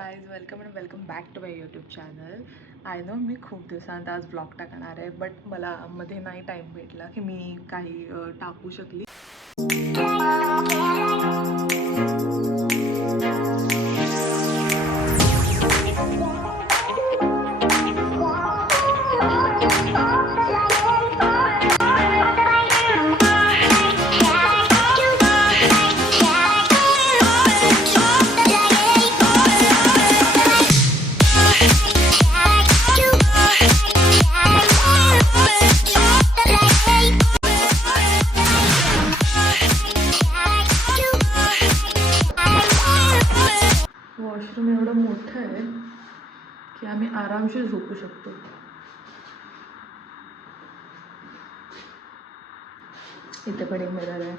Guys, welcome back to my YouTube channel. I know मी खूप दिवसांत आज ब्लॉग टाकणार आहे, बट मला मध्ये नाही टाईम भेटला की मी काही टाकू शकली. वॉशरूम एवढं मोठं आहे की आम्ही आरामशीर झोपू शकतो. इथे पण एक मिरर आहे.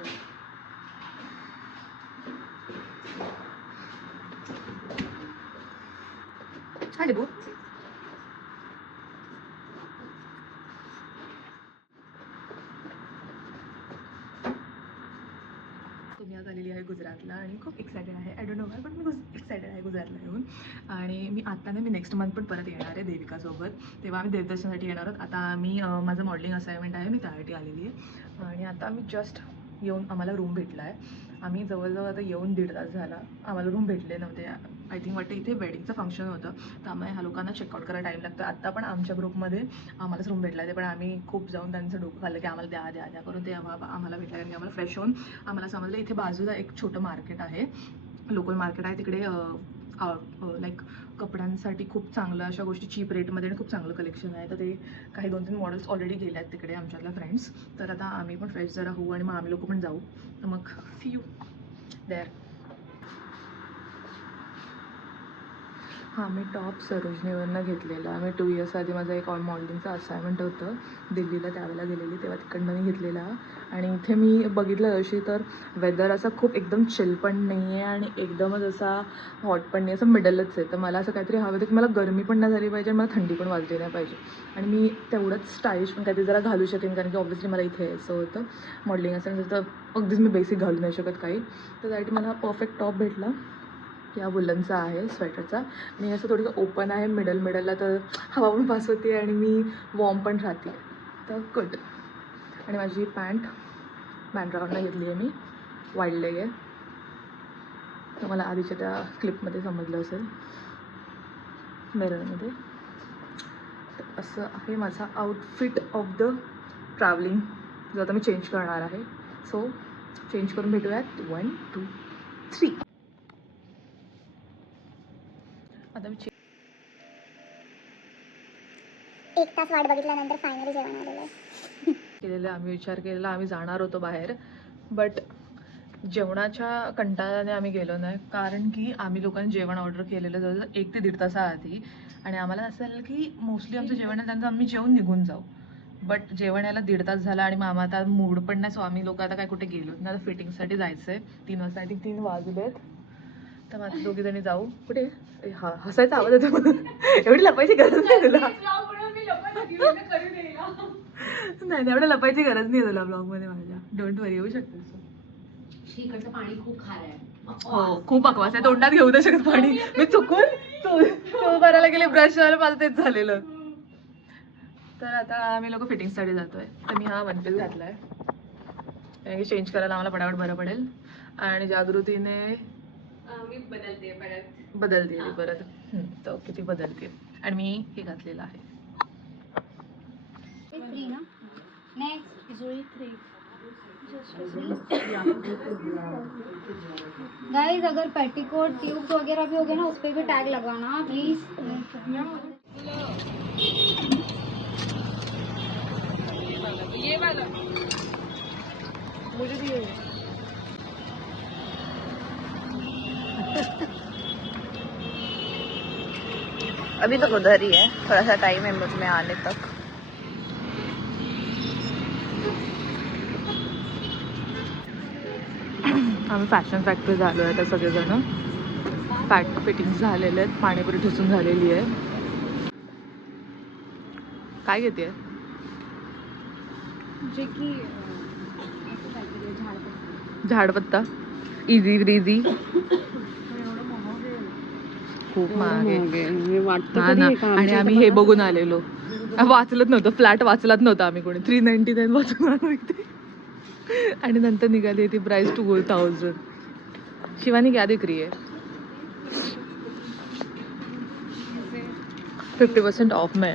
हा डिबू, मी आज आलेली आहे गुजरातला आणि खूप एक्सायटेड आहे. आय डोंट नो वाय, पण मी एक्सायटेड आहे गुजरातला येऊन. आणि मी आता नाही, मी नेक्स्ट मंथ पण परत येणार आहे देविकासोबत. तेव्हा आम्ही देवदर्शनासाठी येणार आहोत. आता आम्ही माझं मॉडेलिंग असाइनमेंट आहे, मी त्यासाठी आलेली आहे. आणि आता आम्ही जस्ट येऊन आम्हाला रूम भेटला आहे. आम्ही जवळजवळ आता येऊन 1.5 तास झाला. आम्हाला रूम भेटले नव्हते. आय थिंक वाटतं इथे वेडिंगचं फंक्शन होतं, त्यामुळे ह्या लोकांना चेकआउट करायला टाईम लागतो. आत्ता पण आमच्या ग्रुपमध्ये आम्हालाच रूम भेटला आहे, पण आम्ही खूप जाऊन त्यांचं डोकं खाल्लं की आम्हाला द्या द्या द्या करून. ते आम्हाला भेटलं कारण की आम्हाला फ्रेश होऊन आम्हाला समजलं इथे बाजूला एक छोटं मार्केट आहे, लोकल मार्केट आहे. तिकडे लाईक कपड्यांसाठी खूप चांगलं अशा गोष्टी चीप रेटमध्ये आणि खूप चांगलं कलेक्शन आहे. तर ते काही 2-3 मॉडेल्स ऑलरेडी गेले आहेत तिकडे आमच्यातल्या फ्रेंड्स. तर आता आम्ही पण फ्रेश जरा होऊ आणि मग आम्ही लोक पण जाऊ. तर मग सी यू देअर. हां, मी टॉप सरोजनीवरनं घेतलेला. मी 2 इयर्स आधी माझं एक मॉडेलिंगचं असाइनमेंट होतं दिल्लीला, त्यावेळेला गेलेली, तेव्हा तिकडनं मी घेतलेला. आणि इथे मी बघितलं अशी तर वेदर असा खूप एकदम चिल पण नाही आहे आणि एकदमच असा हॉट पण नाही, असं मिडलच आहे. तर मला असं काहीतरी हवं होतं की मला गरमी पण नाही झाली पाहिजे आणि मला थंडी पण वाजली नाही पाहिजे. आणि मी तेवढंच स्टाईलिश पण काहीतरी जरा घालू शकेन, कारण की ऑब्व्हियसली मला इथे यायचं होतं मॉडेलिंग असाइनमेंट. तर अगदीच मी बेसिक घालू नाही शकत काही. तर त्यासाठी मला परफेक्ट टॉप भेटला. या वुलनचा आहे, स्वेटरचा. आणि असं थोडंसं ओपन आहे मिडलला, तर हवा पण पास होते आणि मी वॉर्म पण राहते, तर गुड. आणि माझी पॅन्ट बँड्रावरनं घेतली आहे मी, वाढलेली आहे. तर मला आधीच्या त्या क्लिपमध्ये समजलं असेल मिररमध्ये. तर असं आहे माझा आउटफिट ऑफ द ट्रॅव्हलिंग, जो आता मी चेंज करणार आहे. सो चेंज करून भेटूयात. 1 2 3. आता मी 1 तास वाट बघितल्यानंतर फायनली जेवण आलेलं आहे. केलेलं आम्ही विचार केलेला, आम्ही जाणार होतो बाहेर, बट जेवणाच्या कंटाळ्याने आम्ही गेलो नाही. कारण की आम्ही लोकांनी जेवण ऑर्डर केलेलं जवळजवळ 1 ते 1.5 तासाआधी. आणि आम्हाला असं झालं की मोस्टली आमचं जेवण आहे त्यानंतर आम्ही जेवून निघून जाऊ. बट जेवण यायला 1.5 तास झाला आणि मग आम्हाला आता मूड पण नाही. सो आम्ही लोक आता काय कुठे गेलो ना, आता फिटिंगसाठी जायचं आहे 3 वाजता. आय थिंक 3 वाजलेत. तर मग आता दोघीजणी जाऊ. कुठे हा हसायचा आवाज येतो म्हणून एवढी लपायची गरज नाही तुला. नाही, एवढं लपायची गरज नाही तुला ब्लॉगमध्ये माझ्या. डोंट वरी, येऊ शकतेस. इकडचं पाणी खूप खारं आहे. हो, खूप अकवास आहे, तोंडात घेऊ नाही शकत पाणी. मी चुकून तू करायला गेले ब्रश व्हायला, माझं तेच झालेलं. तर आता आम्ही लोक फिटिंगसाठी जातोय. तर मी हा वन पीस घातलाय, चेंज करायला आम्हाला पटापट बरं पडेल. आणि जागृतीने मी बदलते ती परत. तर किती बदलते. आणि मी हे घातलेलं आहे. 3 ना नेक्स्ट इज 3 गाइस. अगर पेटीकोट ट्यूब्स वगैरह भी हो गए ना, उस पर भी टैग लगाना प्लीज. ये वाला मुझे भी ये अभी तक उधर ही है, थोड़ा सा टाइम है मुझ में आने तक. आम्ही फॅशन फॅक्टरी झालो आहे. आता सगळेजण फिटिंग झालेले आहेत, पाणीपुरी ठुसून झालेली आहे. काय घेते जे की झाडपत्ता, इझी ब्रीझी. खूप महाग आहे. वाटतं हा ना. आणि आम्ही हे बघून आलेलो, वाचलत नव्हतं, फ्लॅट वाचलात नव्हतं आम्ही कोणी, 399 वाचून आलो इथे. आणि नंतर निघाली ती प्राइस 2000. शिवानी क्या दिख रही है? 50% ऑफ में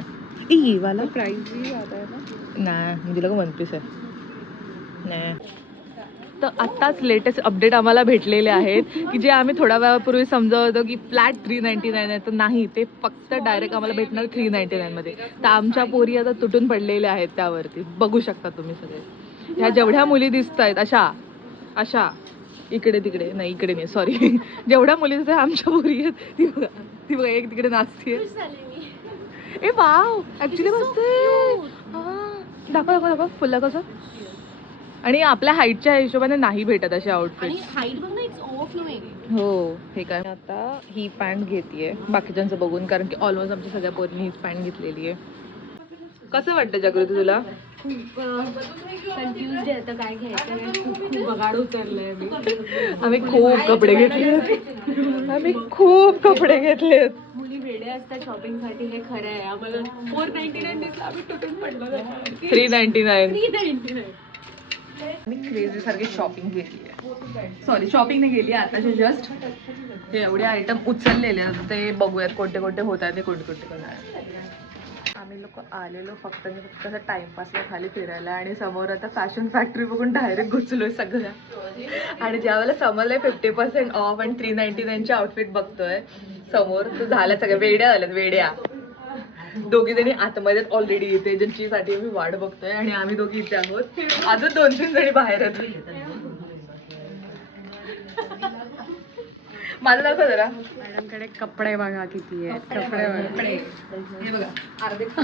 ये वाला प्राइस भी ज्यादा है ना. नाही, दिलं का 1 पीस आहे. नाही, तर आत्ताच लेटेस्ट अपडेट आम्हाला भेटलेले आहेत की जे आम्ही थोड्या वेळापूर्वी समजत होतो की फ्लॅट 399 आहे, तर नाही, ते फक्त डायरेक्ट आम्हाला भेटणार 399 मध्ये. तर आमच्या पोरी आता तुटून पडलेल्या आहेत त्यावरती, बघू शकता तुम्ही सगळे. ह्या जेवढ्या मुली दिसत आहेत अशा अशा इकडे तिकडे, नाही इकडे नाही, सॉरी, जेवढ्या मुली दिसत आमच्या पोरी आहेत, ती बघा एक तिकडे नाचते. ए वाव, ऍक्च्युली मस्त आहे. दाखव दाखव दाखव फुलं कसं. आणि आपल्या हाईटच्या हिशोबाने नाही भेटत असे आउटफिट. हो, हे काय आता ही पॅन्ट घेतीये बाकीच्यांचं बघून, कारण की ऑलमोस्ट आमच्या सगळ्या पोरींनी हीच पॅन्ट घेतलेली आहे. कसं वाटतं जागृती तुला? कन्फ्युज आहे काय घ्यायचं. खूप बगाड उचललंय मी. आम्ही खूप कपडे घेतलेत, आम्ही खूप कपडे घेतलेत. मुली वेडे असतात शॉपिंग साठी, हे खरं आहे. आम्हाला 499 दिसलं, आम्ही तुटून पडलो. 399. मी क्रेझी सारखी शॉपिंग केली आहे. सॉरी, शॉपिंग नाही केली, आताचे जस्ट हे एवढे आयटम उचललेले आहेत, ते बघूयात कोणते कोणते होत आहेत, ते कोणते कोणते करणार. आम्ही लोक आलेलो फक्त असं टाइमपासला खाली फिरायला, आणि समोर आता फॅशन फॅक्टरी बघून डायरेक्ट घुसलोय सगळ्या. आणि ज्यावेळेला समजलंय 50% ऑफ आणि 399चे आउटफिट बघतोय समोर, तर झाल्या सगळ्या वेड्या आल्यात, वेड्या. दोघी जणी आतमध्ये ऑलरेडी येते, ज्यांच्यासाठी आम्ही वाट बघतोय, आणि आम्ही दोघी इथे आहोत. अजून 2-3 जणी बाहेर आहेत. माझं दाखव जरा. मॅडमकडे कपडे बघा किती आहेत. कपडे हे बघा,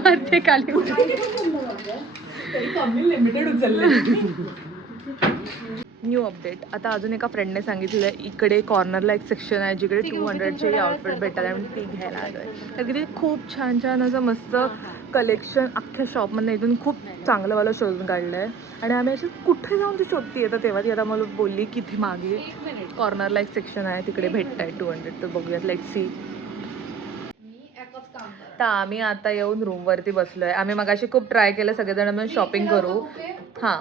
अर्धे खाली कमी लिमिटेड उचलले. न्यू अपडेट, आता अजून एका फ्रेंडने सांगितलेलं आहे इकडे कॉर्नरला एक सेक्शन आहे जिकडे 200चे आउटफिट भेटतात, आणि ती घ्यायला आलोय. तर किती खूप छान छान असं मस्त कलेक्शन अख्ख्या शॉपमधनं इथून खूप चांगलंवालं शोधून काढलं आहे. आणि आम्ही अशी कुठे जाऊन ती शोधती येतं, तेव्हा ती आता मला बोलली की ती मागे कॉर्नरला एक सेक्शन आहे तिकडे भेटत आहे 200. तर बघूयात, लेट्स सी. तर आम्ही आता येऊन रूमवरती बसलोय. आम्ही मगाशी खूप ट्राय केलं सगळेजण मिळून शॉपिंग करू, हां,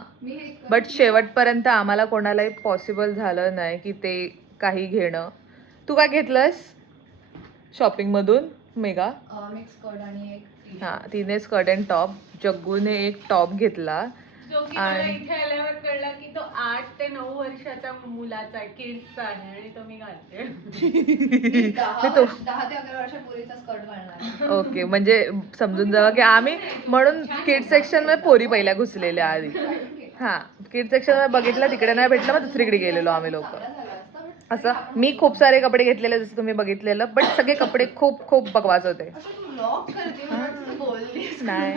बट शेवटपर्यंत आम्हाला कोणालाही पॉसिबल झालं नाही की ते काही घेणं. तू काय घेतलंस शॉपिंगमधून? मेगा मिक्स स्कर्ट आणि एक, हां, तिने स्कर्ट अँड टॉप, जग्गूने एक टॉप घेतला. आणि इथे आल्यावर कळला की तो 8 ते 9 वर्षाच्या मुलाचा किड्सचा आहे, आणि तो मी घालते. मी तो 10 ते 11 वर्षापूर्वीचा स्कर्ट घालणार. ओके, म्हणजे समजून जावा की आम्ही म्हणून किड सेक्शन मध्ये पोरी पहिल्या घुसलेल्या आधी. हां, किड सेक्शन मध्ये बघितलं, तिकडे नाही भेटलं, मग दुसरीकडे गेलेलो आम्ही लोक. असं मी खूप सारे कपडे घेतलेले जसं तुम्ही बघितलेलं, बट सगळे कपडे खूप खूप बकवास होते. नाही,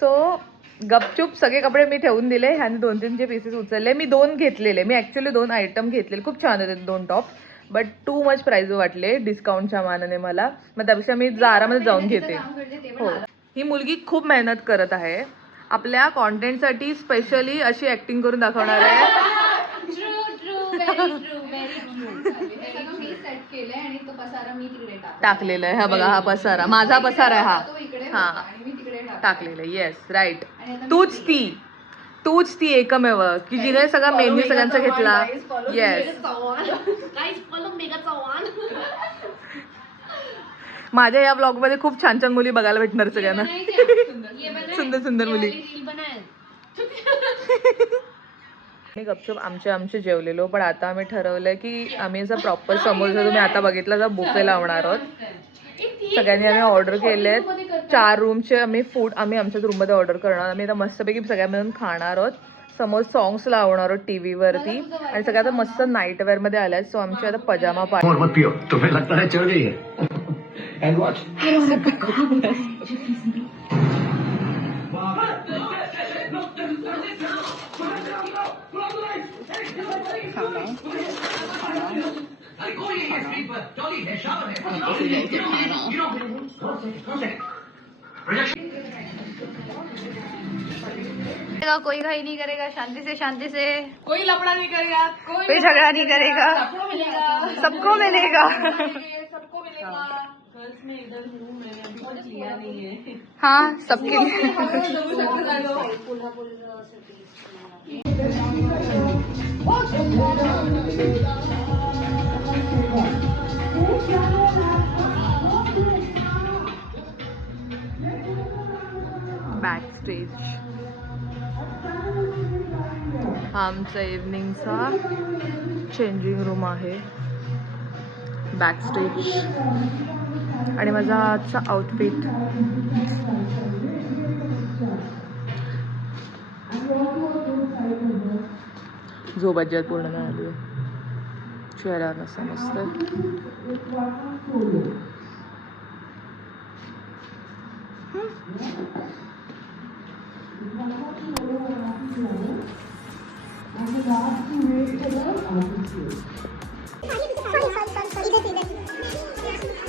सो गपचूप सगळे कपडे मी ठेवून दिले. ह्याने 2-3 पीसेस उचलले. मी 2 घेतलेले, मी ॲक्च्युली 2 आयटम घेतलेले, खूप छान होते 2 top, but too much price वाटले डिस्काउंटच्या मानाने मला. मग त्यापेक्षा मी जारामध्ये जाऊन घेते. हो, ही मुलगी खूप मेहनत करत आहे आपल्या कॉन्टेंटसाठी, स्पेशली अशी ॲक्टिंग करून दाखवणार आहे. टाकलेलं आहे, हा बघा, हा पसारा, माझा पसारा आहे हा. हा, टाकलेलं आहे, येस, राईट. तूच ती एकमेव की जिने सगळा मेन्यू सगळ्यांचा घेतला. येस, माझ्या या ब्लॉग मध्ये खूप छान छान मुली बघायला भेटणार सगळ्यांना. सुंदर सुंदर मुली. मी गपचूप आमचे जेवलेलो, पण आता आम्ही ठरवलंय की आम्ही असं प्रॉपर समोरचा तुम्ही आता बघितला तर बुफे लावणार आहोत. सगळ्यांनी आम्ही ऑर्डर केलेत 4 रूमचे आम्ही फूड, आम्ही आमच्याच रूममध्ये ऑर्डर करणार. आम्ही आता मस्तपैकी सगळ्या मिळून खाणार आहोत. समोर सॉंग्स लावणार आहोत टीव्ही वरती, आणि सगळ्या आता मस्त नाईट वेअर मध्ये आल्यात. सो आमची आता पजामा पार्टी. कोई घाई नहीं करेगा, शांति से कोई लफड़ा नहीं करेगा, कोई झगड़ा नहीं करेगा, सबको मिलेगा. गर्ल्स में इधर हूँ मैंने अभी कुछ लिया नहीं है. हाँ सबके लिए. कोल्हापूर बॅक स्टेज हा आमचा इव्हनिंगचा चेंजिंग रूम आहे. बॅक स्टेज आणि माझा आजचा आउटफिट जो बजेट पूर्ण नाही आली आहे. चेहऱ्यावर नसतं मस्त. sorry.